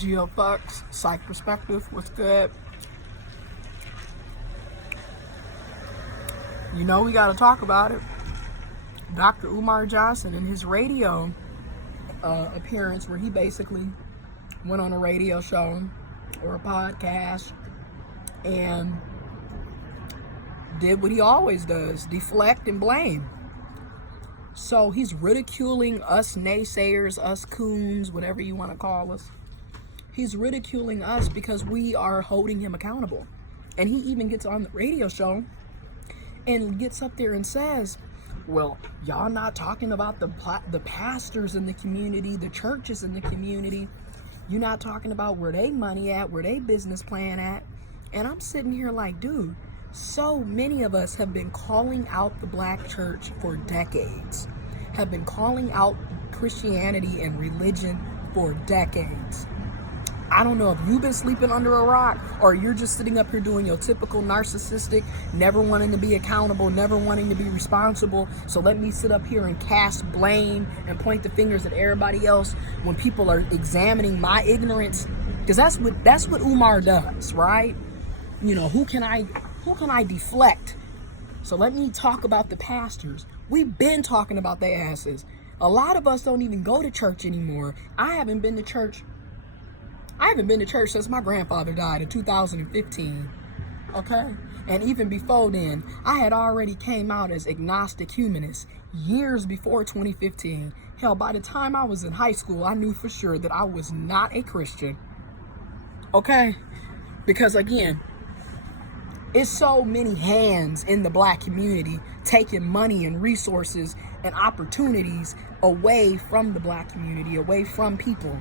Folx, Psych Perspective, what's good? You know we gotta talk about it. Dr. Umar Johnson in his radio appearance where he basically went on a radio show or a podcast and did what he always does, deflect and blame. So he's ridiculing us naysayers, us coons, whatever you want to call us. He's ridiculing us because we are holding him accountable. And he even gets on the radio show and gets up there and says, well, y'all not talking about the pastors in the community, the churches in the community. You're not talking about where they money at, where they business plan at. And I'm sitting here like, dude, so many of us have been calling out the black church for decades, have been calling out Christianity and religion for decades. I don't know if you've been sleeping under a rock or you're just sitting up here doing your typical narcissistic, never wanting to be accountable, never wanting to be responsible. So let me sit up here and cast blame and point the fingers at everybody else when people are examining my ignorance. Because that's what Umar does, right? You know, who can I deflect? So let me talk about the pastors. We've been talking about their asses. A lot of us don't even go to church anymore. I haven't been to church since my grandfather died in 2015. Okay? And even before then, I had already came out as agnostic humanist years before 2015. Hell, by the time I was in high school, I knew for sure that I was not a Christian. Okay? Because again, it's so many hands in the black community taking money and resources and opportunities away from the black community, away from people,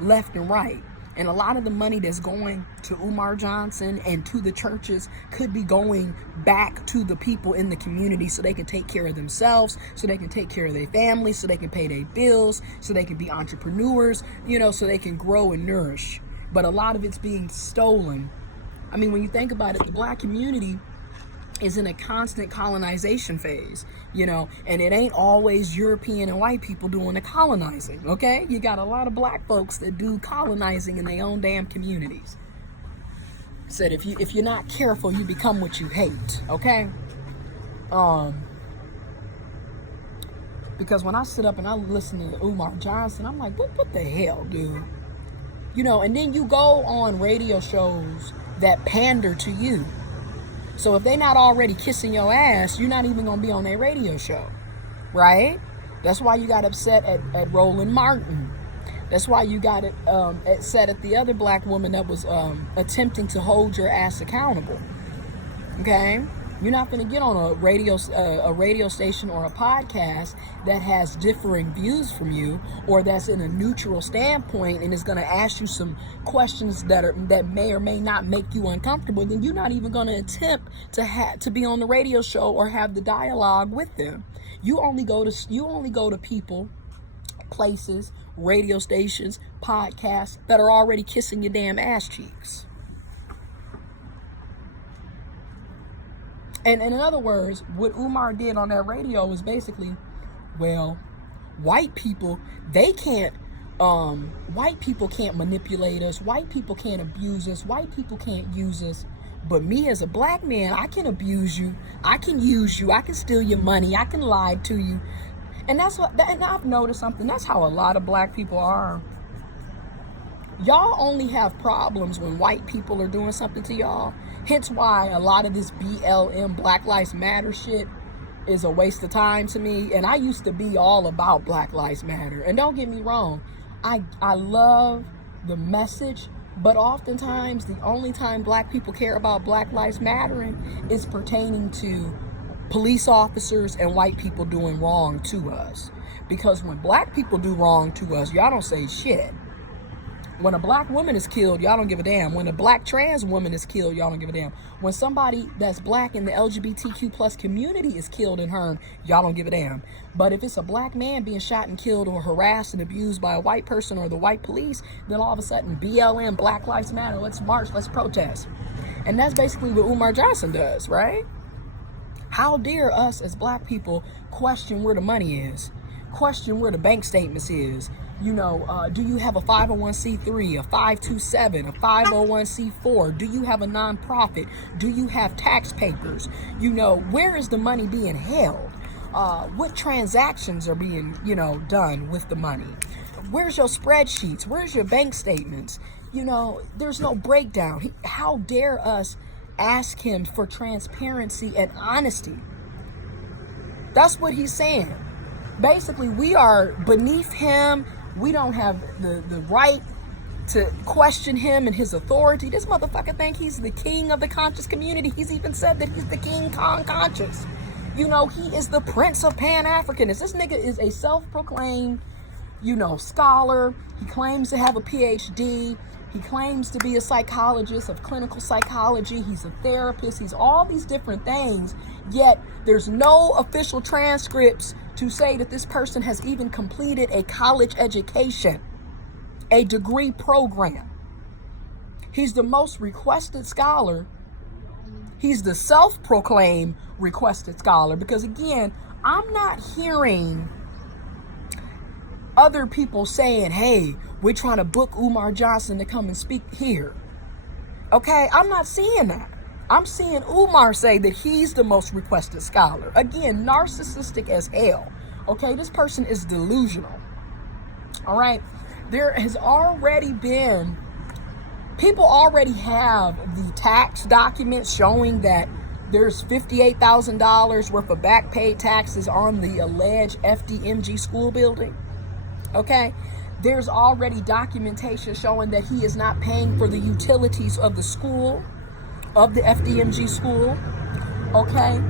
left and right. And a lot of the money that's going to Umar Johnson and to the churches could be going back to the people in the community so they can take care of themselves, so they can take care of their families, so they can pay their bills, so they can be entrepreneurs, you know, so they can grow and nourish. But a lot of it's being stolen. I mean, when you think about it, the black community is in a constant colonization phase, you know, and it ain't always European and white people doing the colonizing, okay? You got a lot of black folks that do colonizing in their own damn communities. Said if you're not careful, you become what you hate, okay? Because when I sit up and I listen to Umar Johnson, I'm like, what the hell, dude? You know, and then you go on radio shows that pander to you. So if they're not already kissing your ass, you're not even going to be on their radio show, right? That's why you got upset at Roland Martin. That's why you got upset at the other black woman that was attempting to hold your ass accountable, okay? You're not going to get on a radio station or a podcast that has differing views from you, or that's in a neutral standpoint and is going to ask you some questions that may or may not make you uncomfortable. Then you're not even going to attempt to be on the radio show or have the dialogue with them. You only go to people, places, radio stations, podcasts that are already kissing your damn ass cheeks. And in other words, what Umar did on that radio was basically, well, white people can't manipulate us. White people can't abuse us. White people can't use us. But me as a black man, I can abuse you. I can use you. I can steal your money. I can lie to you. And and I've noticed something. That's how a lot of black people are. Y'all only have problems when white people are doing something to y'all. Hence why a lot of this BLM, Black Lives Matter shit is a waste of time to me. And I used to be all about Black Lives Matter. And don't get me wrong, I love the message, but oftentimes the only time black people care about Black Lives Mattering is pertaining to police officers and white people doing wrong to us. Because when black people do wrong to us, y'all don't say shit. When a black woman is killed, y'all don't give a damn. When a black trans woman is killed, y'all don't give a damn. When somebody that's black in the LGBTQ plus community is killed and harmed, y'all don't give a damn. But if it's a black man being shot and killed or harassed and abused by a white person or the white police, then all of a sudden BLM, Black Lives Matter, let's march, let's protest. And that's basically what Umar Johnson does, right? How dare us as black people question where the money is, question where the bank statements is, You know, do you have a 501c3, a 527, a 501c4? Do you have a nonprofit? Do you have tax papers? You know, where is the money being held? What transactions are being, you know, done with the money? Where's your spreadsheets? Where's your bank statements? You know, there's no breakdown. How dare us ask him for transparency and honesty? That's what he's saying. Basically, we are beneath him. We don't have the right to question him and his authority. This motherfucker think he's the king of the conscious community. He's even said that he's the King Kong conscious. You know, he is the prince of Pan-Africanists. This nigga is a self-proclaimed, you know, scholar. He claims to have a PhD. He claims to be a psychologist of clinical psychology. He's a therapist. He's all these different things. Yet there's no official transcripts to say that this person has even completed a college education, a degree program. He's the most requested scholar. He's the self-proclaimed requested scholar. Because again, I'm not hearing other people saying, hey, we're trying to book Umar Johnson to come and speak here. Okay, I'm not seeing that. I'm seeing Umar say that he's the most requested scholar. Again, narcissistic as hell. Okay, this person is delusional. All right, there has already been, people already have the tax documents showing that there's $58,000 worth of back paid taxes on the alleged FDMG school building. Okay, there's already documentation showing that he is not paying for the utilities of the school, of the FDMG school. Okay,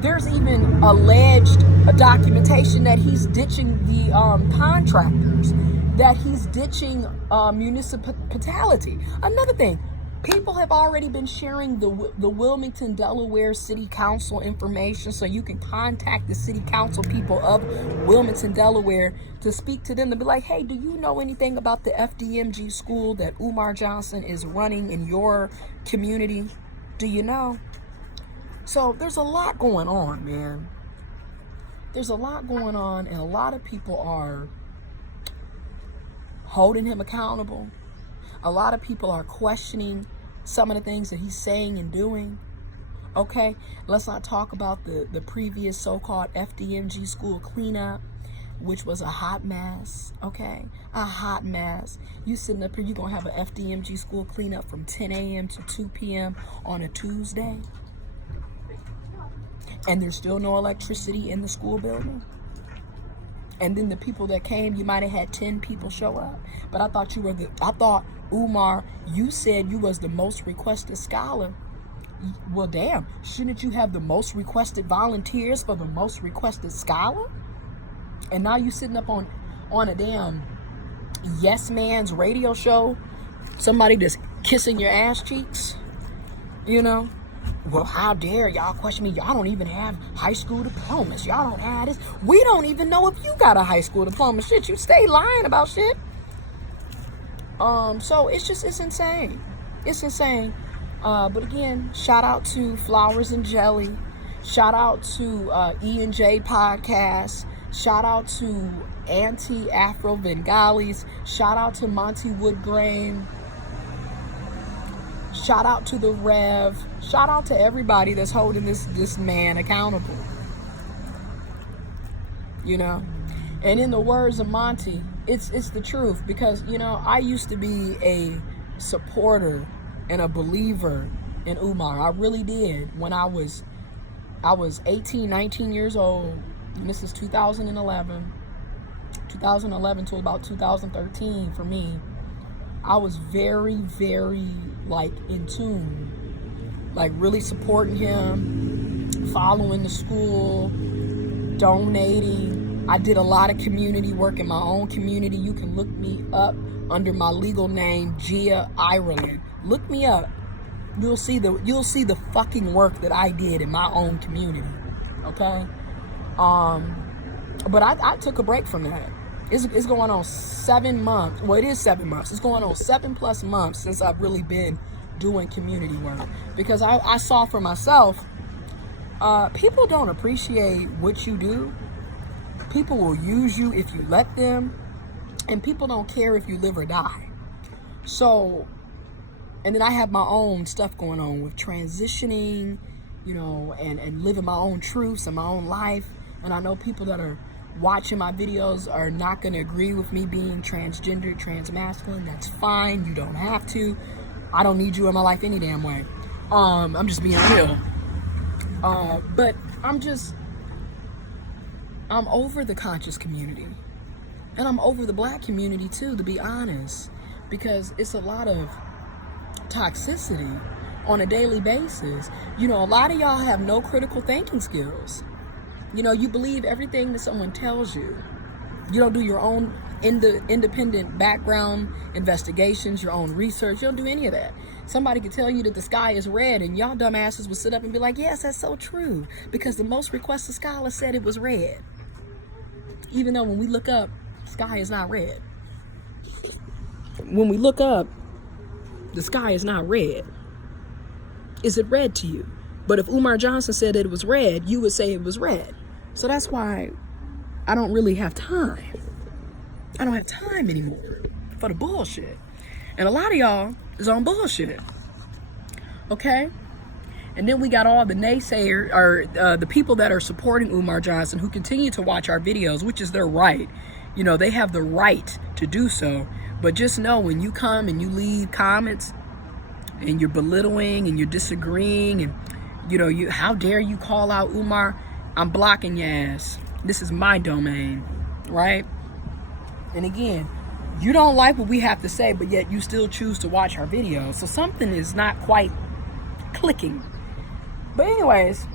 there's even alleged documentation that he's ditching the contractors, that he's ditching municipality. Another thing, people have already been sharing the Wilmington, Delaware City Council information, so you can contact the city council people of Wilmington, Delaware to speak to them, to be like, hey, do you know anything about the FDMG school that Umar Johnson is running in your community? Do you know? So there's a lot going on, man. There's a lot going on, and a lot of people are holding him accountable. A lot of people are questioning some of the things that he's saying and doing. Okay, let's not talk about the previous so-called FDMG school cleanup, which was a hot mess. Okay, a hot mess. You sitting up here, you're going to have an FDMG school cleanup from 10 a.m. to 2 p.m. on a Tuesday. And there's still no electricity in the school building. And then the people that came, you might have had 10 people show up. But I thought Umar, you said you was the most requested scholar. Well, damn, shouldn't you have the most requested volunteers for the most requested scholar? And now you sitting up on a damn Yes Man's radio show, somebody that's kissing your ass cheeks, you know? Well, how dare y'all question me? Y'all don't even have high school diplomas. Y'all don't have this. We don't even know if you got a high school diploma. Shit, you stay lying about shit. So it's insane. It's insane. But again, shout out to Flowers and Jelly. Shout out to E&J Podcast. Shout out to Anti-Afro Bengalis. Shout out to Monty Woodgrain. Shout out to the Rev. Shout out to everybody that's holding this man accountable. You know? And in the words of Monty, it's the truth. Because, you know, I used to be a supporter and a believer in Umar. I really did. When I was 18, 19 years old, and this is 2011 to about 2013 for me, I was very, very, like, in tune, like, really supporting him, following the school, donating. I did a lot of community work in my own community. You can look me up under my legal name, Gia Ireland. Look me up. You'll see the fucking work that I did in my own community. Okay? But I took a break from that. It's going on 7 months. Well, it is 7 months. It's going on 7+ months since I've really been doing community work. Because I saw for myself, people don't appreciate what you do. People will use you if you let them. And people don't care if you live or die. So, and then I have my own stuff going on with transitioning, you know, and living my own truths and my own life. And I know people that are watching my videos are not going to agree with me being transgender, transmasculine. That's fine. You don't have to. I don't need you in my life any damn way. I'm just being real. But I'm over the conscious community. And I'm over the black community too, to be honest. Because it's a lot of toxicity on a daily basis. You know, a lot of y'all have no critical thinking skills. You know, you believe everything that someone tells you. You don't do your own independent background investigations, your own research. You don't do any of that. Somebody could tell you that the sky is red, and y'all dumbasses would sit up and be like, yes, that's so true, because the most requested scholar said it was red. Even though when we look up, sky is not red. When we look up, the sky is not red. Is it red to you? But if Umar Johnson said that it was red, you would say it was red. So that's why I don't really have time. I don't have time anymore for the bullshit. And a lot of y'all is on bullshit. Okay? And then we got all the naysayers, or the people that are supporting Umar Johnson, who continue to watch our videos, which is their right. You know, they have the right to do so. But just know, when you come and you leave comments and you're belittling and you're disagreeing and, you know, how dare you call out Umar, I'm blocking your ass. This is my domain, right? And again, you don't like what we have to say, but yet you still choose to watch our videos. So something is not quite clicking. But anyways,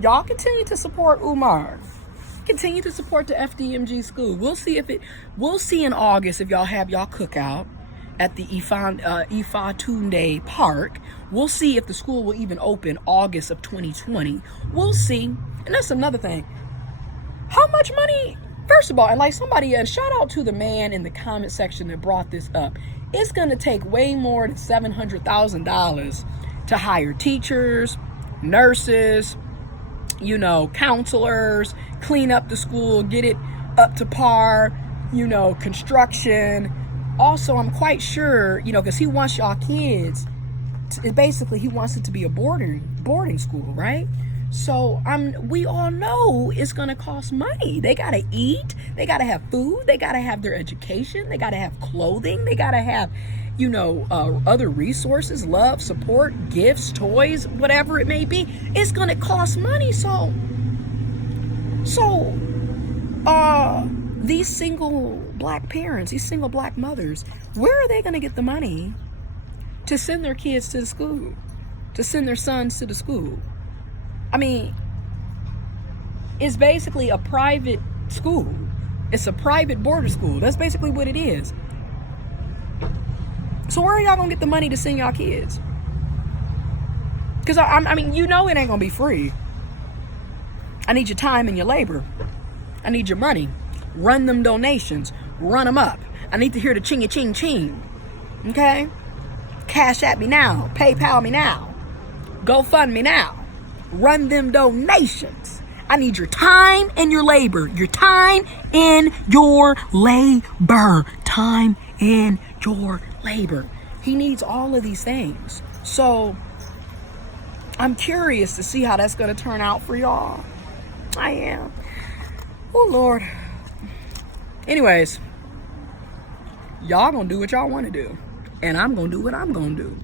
y'all continue to support Umar. Continue to support the FDMG school. We'll see in August if y'all have y'all cookout at the Ifatunde Park. We'll see if the school will even open August of 2020. We'll see. And that's another thing. How much money? First of all, and like somebody, shout out to the man in the comment section that brought this up. It's going to take way more than $700,000 to hire teachers, nurses, you know, counselors, clean up the school, get it up to par, you know, construction. Also, I'm quite sure, you know, because he wants y'all kids, basically he wants it to be a boarding school, right? So we all know it's going to cost money. They got to eat. They got to have food. They got to have their education. They got to have clothing. They got to have, you know, other resources, love, support, gifts, toys, whatever it may be. It's going to cost money. So these single black parents, these single black mothers, where are they going to get the money to send their kids to the school, to send their sons to the school? I mean, it's basically a private school. It's a private boarding school. That's basically what it is. So where are y'all gonna get the money to send y'all kids? Because I mean, you know it ain't gonna be free. I need your time and your labor. I need your money. Run them donations. Run them up. I need to hear the chingy ching ching. Okay? Cash at me now. PayPal me now. GoFund me now. Run them donations. I need your time and your labor. Your time and your labor. Time and your labor. He needs all of these things. So I'm curious to see how that's going to turn out for y'all. I am. Oh, Lord. Anyways, y'all going to do what y'all want to do. And I'm going to do what I'm going to do.